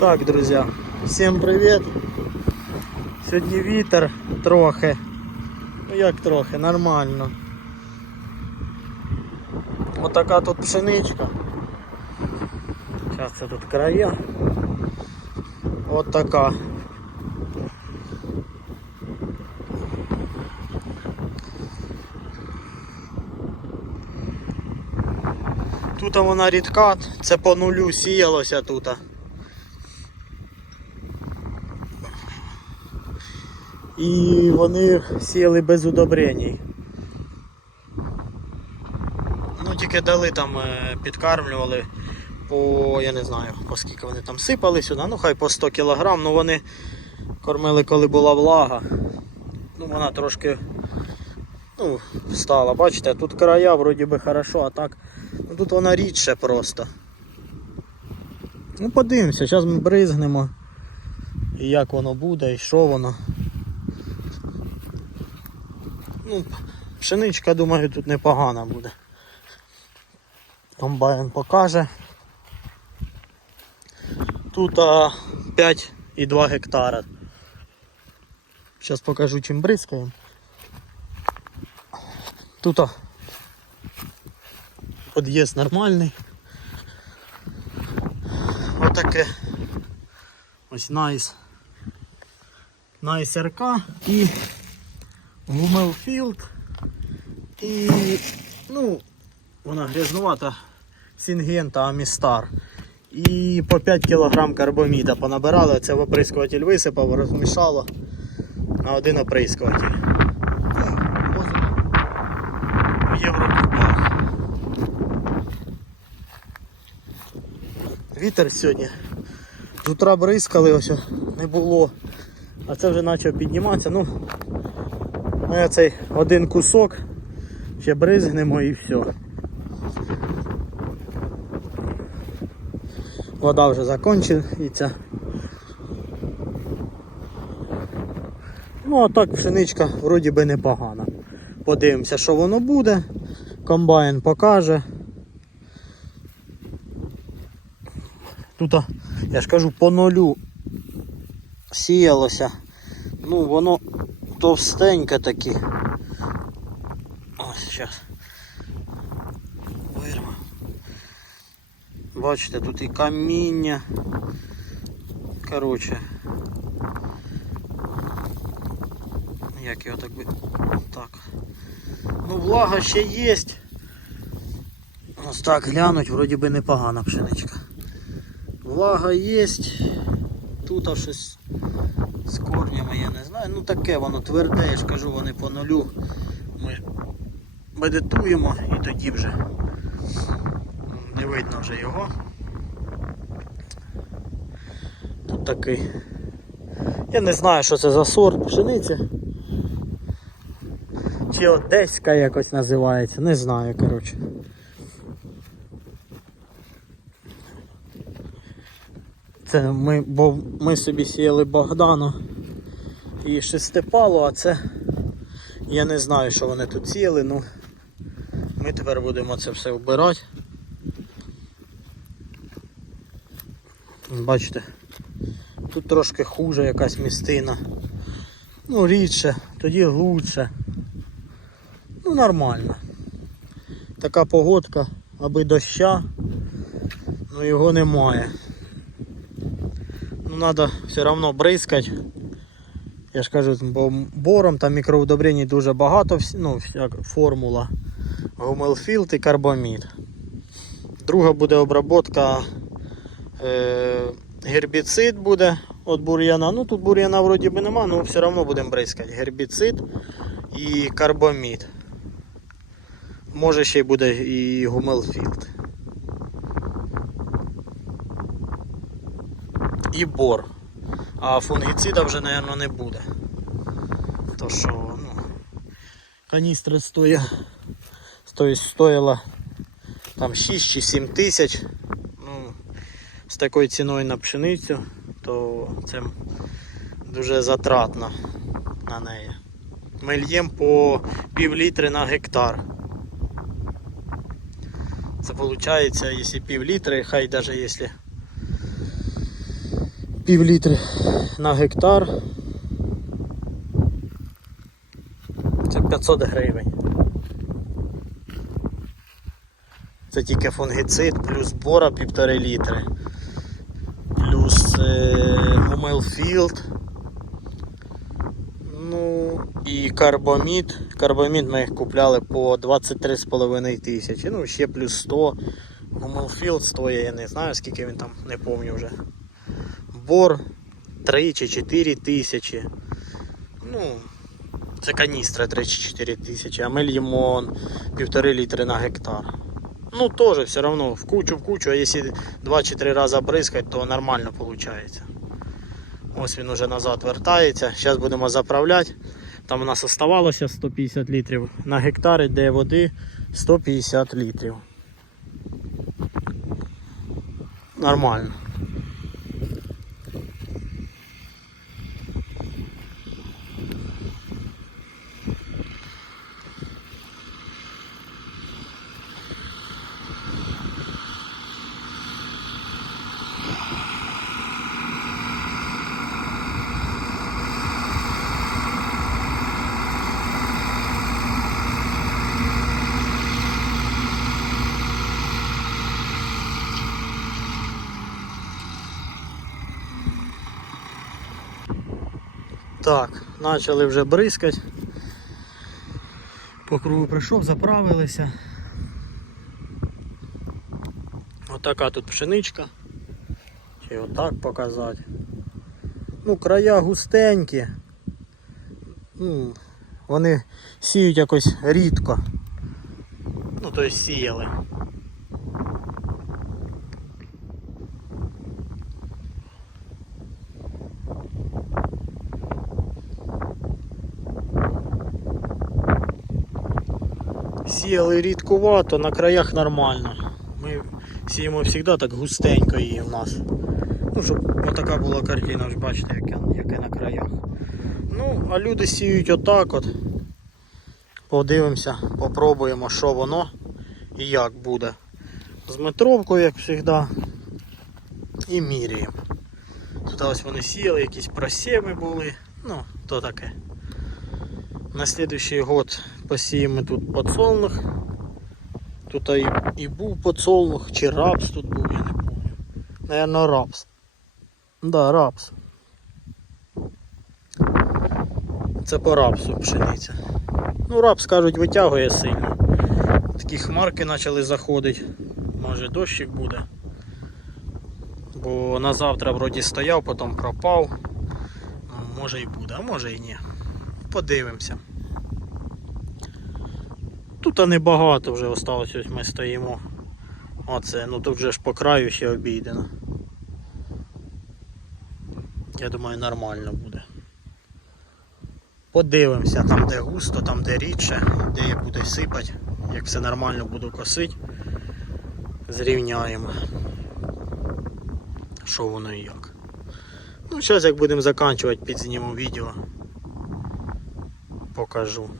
Так, друзі, всім привіт. Сьогодні вітер трохи. Ну як трохи, нормально. Отака тут пшеничка. Зараз це тут края. От така. Тут вона рідка, це по нулю сіялося тут. І вони сіяли без удобрень. Ну тільки дали там, е, підкармлювали по, я не знаю, по скільки вони там сипали сюди, ну хай по 100 кг, ну вони кормили, коли була влага. Ну вона трошки ну, встала, бачите, тут края вроді би хорошо, а так ну, тут вона рідше просто. Ну подивимося, зараз ми бризгнемо. І як воно буде, і що воно. Ну, пшеничка, думаю, тут непогана буде. Комбайн покаже. Тут а, 5,2 гектара. Зараз покажу чим бризкаємо. Тут під'їзд нормальний. Отаке. Ось найс. Найс РК і Гумелфілд і ну, вона грязнувата Сінгента Амістар. І по 5 кг карбоміда понабирали, це в оприскуватель висипав, розмішало на один оприскуватель. В Єврокубах. Вітер сьогодні. З утра бризкали, ось не було. А це вже почав підніматися. Ну, ми цей один кусок ще бризгнемо і все. Вода вже закінчується. Ну а так пшеничка вроді би непогана. Подивимося, що воно буде. Комбайн покаже. Тут, я ж кажу, по нулю сіялося. Ну, воно товстеньке таке. Ось зараз. Вирву. Бачите, тут і каміння. Коротше. Як його так би. Так. Ну, влага ще є. Ось так глянуть, вроді би непогана пшеничка. Влага є. Тут а щось з корнями я не знаю. Ну таке воно тверде, я ж кажу, вони по нулю. Ми медитуємо і тоді вже не видно вже його. Тут такий. Я не знаю, що це за сорт пшениці. Чи одеська якось називається, не знаю, коротше. Це ми, бо ми собі сіяли Богдану і шестипалу, а це я не знаю, що вони тут сіяли, ну ми тепер будемо це все вбирати. Бачите, тут трошки хуже якась містина. Ну, рідше, тоді лучше. Ну, нормально. Така погодка, аби доща, ну його немає. Ну, треба все одно бризкати. Я ж кажу, бо бором там мікроудобрень дуже багато, ну, всяк, формула. Гумелфілд і карбамід. Друга буде обробка е, гербіцид буде від бур'яна. Ну тут бур'яна вроді би нема, але все одно будемо бризкати. Гербіцид і карбамід. Може ще й буде і гумелфілд. І бор. А фунгіцида вже, мабуть, не буде. То що, ну, каністра стоїть, стоїть, стоїла там 6 чи 7 тисяч. Ну, з такою ціною на пшеницю, то це дуже затратно на неї. Ми льємо по пів літри на гектар. Це виходить, якщо пів літри, хай навіть якщо Пів літри на гектар. Це 500 гривень. Це тільки фунгіцид, плюс бора півтори літри, плюс е, гумелфілд. Ну і карбамід. Карбамід ми їх купляли по 23,5 тисячі. Ну, ще плюс 100. Гумелфілд стоїть, я не знаю скільки він там, не пам'ятаю вже. Бор 3 чи 4 тисячі. Ну, це каністра 3 чи 4 тисячі, а ми льємо 1,5 літри на гектар. Ну, теж все одно в кучу в кучу, а якщо 2 чи 3 рази бризкати, то нормально виходить. Ось він уже назад вертається. Зараз будемо заправляти. Там у нас оставалося 150 літрів. На гектар йде води 150 літрів. Нормально. Так, почали вже бризкати. По кругу прийшов, заправилися. Отака тут пшеничка. Чи отак показати. Ну, края густенькі. Ну, вони сіють якось рідко. Ну, тобто сіяли. Сіяли рідкувато, на краях нормально. Ми сіємо завжди так густенько її в нас. Ну, щоб отака була картина, ж бачите, яке, яке на краях. Ну, а люди сіють отак от. Подивимося, попробуємо, що воно і як буде. З метровкою, як завжди. І міряємо. Тут ось вони сіяли, якісь просіви були. Ну, то таке. На следующий год посіємо тут подсолнух. Тут і, і був подсолнух, чи рапс тут був, я не пам'ятаю. Наверно, рапс. Да, рапс. Це по рапсу пшениця. Ну, рапс, кажуть, витягує сильно. Такі хмарки почали заходити. Може дощик буде. Бо на завтра вроді стояв, потім пропав. Ну, може і буде, а може і ні. Подивимося. Тут небагато вже осталось, ось ми стоїмо. Оце, ну тут вже ж по краю ще обійдено. Я думаю, нормально буде. Подивимося, там де густо, там де рідше, де я буду сипати, як все нормально буду косити, зрівняємо. Що воно і як. Ну, зараз як будемо закінчувати, підзніму відео. Покажу.